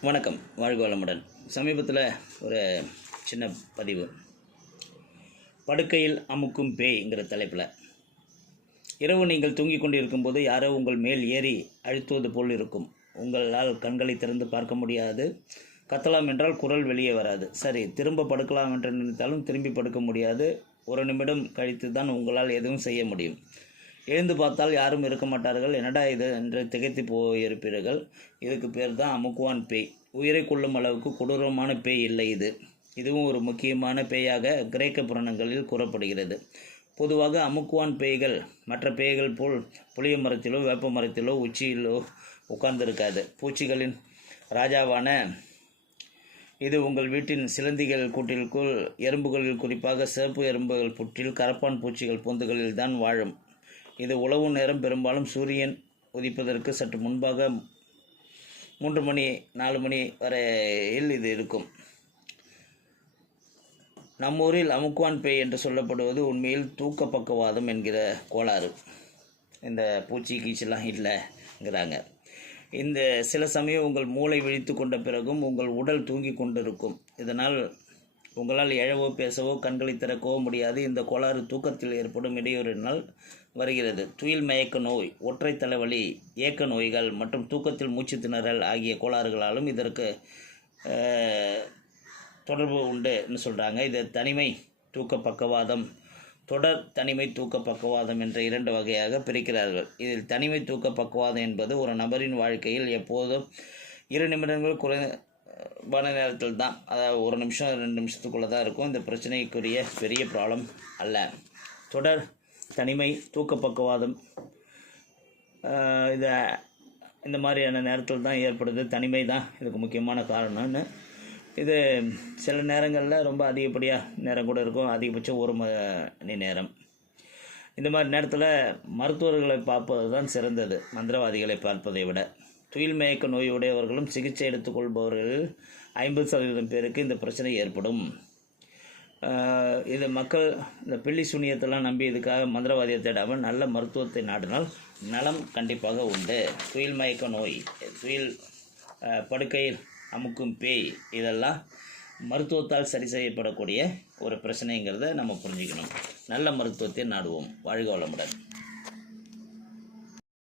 வணக்கம். வாழ்க வளமுடன். சமீபத்தில் ஒரு சின்ன பதிவு. படுக்கையில் அமுக்கும் பேய்ங்கிற தலைப்பில். இரவு நீங்கள் தூங்கிக் கொண்டிருக்கும்போது யாரோ உங்கள் மேல் ஏறி அழுத்துவது போல் இருக்கும். உங்களால் கண்களை திறந்து பார்க்க முடியாது. கத்தலாம் என்றால் குரல் வெளியே வராது. சரி திரும்ப படுக்கலாம் என்று நினைத்தாலும் திரும்பி படுக்க முடியாது. ஒரு நிமிடம் கழித்து தான் உங்களால் எதுவும் செய்ய முடியும். எழுந்து பார்த்தால் யாரும் இருக்க மாட்டார்கள். என்னடா இது என்று திகைத்து போயிருப்பீர்கள். இதுக்கு பேர் தான் அமுக்குவான் பேய். உயிரை கொள்ளும் அளவுக்கு கொடூரமான பேய் இல்லை இது. இதுவும் ஒரு முக்கியமான பேயாக கிரேக்க புராணங்களில் கூறப்படுகிறது. பொதுவாக அமுக்குவான் பேய்கள் மற்ற பேய்கள் போல் புளிய மரத்திலோ வேப்ப மரத்திலோ உச்சியிலோ உட்கார்ந்திருக்காது. பூச்சிகளின் ராஜாவான இது உங்கள் வீட்டின் சிலந்திகள் கூட்டிற்குள் எறும்புகளில் குறிப்பாக சிவப்பு எறும்புகள் புற்றில் கரப்பான் பூச்சிகள் பொந்துகளில் தான் வாழும். இது உழவு நேரம் பெரும்பாலும் சூரியன் உதிப்பதற்கு சற்று முன்பாக மூன்று மணி நாலு மணி வரையில் இது இருக்கும். நம்ம ஊரில் அமுக்வான் பேய் என்று சொல்லப்படுவது உண்மையில் தூக்க பக்கவாதம் என்கிற கோளாறு. இந்த பூச்சி கீச்செல்லாம் இல்லைங்கிறாங்க. இந்த சில சமயம் உங்கள் மூளை விழித்து கொண்ட பிறகும் உங்கள் உடல் தூங்கி கொண்டிருக்கும். இதனால் உங்களால் எழவோ பேசவோ கண்களை திறக்கவோ முடியாது. இந்த கோளாறு தூக்கத்தில் ஏற்படும் இடையூறினால் வருகிறது. துயில் மயக்க நோய் ஒற்றை தலைவலி ஏக்க நோய்கள் மற்றும் தூக்கத்தில் மூச்சு திணறல் ஆகிய கோளாறுகளாலும் இதற்கு தொடர்பு உண்டுன்னு சொல்கிறாங்க இது தனிமை தூக்க பக்கவாதம் தொடர் தனிமை தூக்க பக்கவாதம் என்ற இரண்டு வகையாக பிரிக்கிறார்கள். இதில் தனிமை தூக்க பக்கவாதம் என்பது ஒரு நபரின் வாழ்க்கையில் எப்போதும் இரு நிமிடங்கள் குறை குறைவான நேரத்தில் தான். அதாவது ஒரு நிமிஷம் ரெண்டு நிமிஷத்துக்குள்ளே தான் இருக்கும். இந்த பிரச்சனைக்குரிய பெரிய ப்ராப்ளம் அல்ல. தொடர் தனிமை தூக்க பக்கவாதம் இதை இந்த மாதிரியான நேரத்தில் தான் ஏற்படுது. தனிமை தான் இதுக்கு முக்கியமான காரணம்னு. இது சில நேரங்களில் ரொம்ப அதிகப்படியாக நேரம் கூட இருக்கும். அதிகபட்சம் ஒரு மணி நேரம். இந்த மாதிரி நேரத்தில் மருத்துவர்களை பார்ப்பது தான் சிறந்தது. மந்திரவாதிகளை பார்ப்பதை விட. துயில் மயக்க நோயுடையவர்களும் சிகிச்சை எடுத்துக்கொள்பவர்களில் ஐம்பது சதவீதம் பேருக்கு இந்த பிரச்சனை ஏற்படும். இதை இது மக்கள் இந்த பில்லி சுனியத்தெல்லாம் நம்பி இதுக்காக மந்திரவாதியை தேடாமல் நல்ல மருத்துவத்தை நாடினால் நலம் கண்டிப்பாக உண்டு. துயில் மயக்க நோய் துயில் படுக்கையில் அமுக்கும் பேய் இதெல்லாம் மருத்துவத்தால் சரி செய்யப்படக்கூடிய ஒரு பிரச்சனைங்கிறத நம்ம புரிஞ்சுக்கணும். நல்ல மருத்துவத்தை நாடுவோம். வாழ்க வளமுடன்.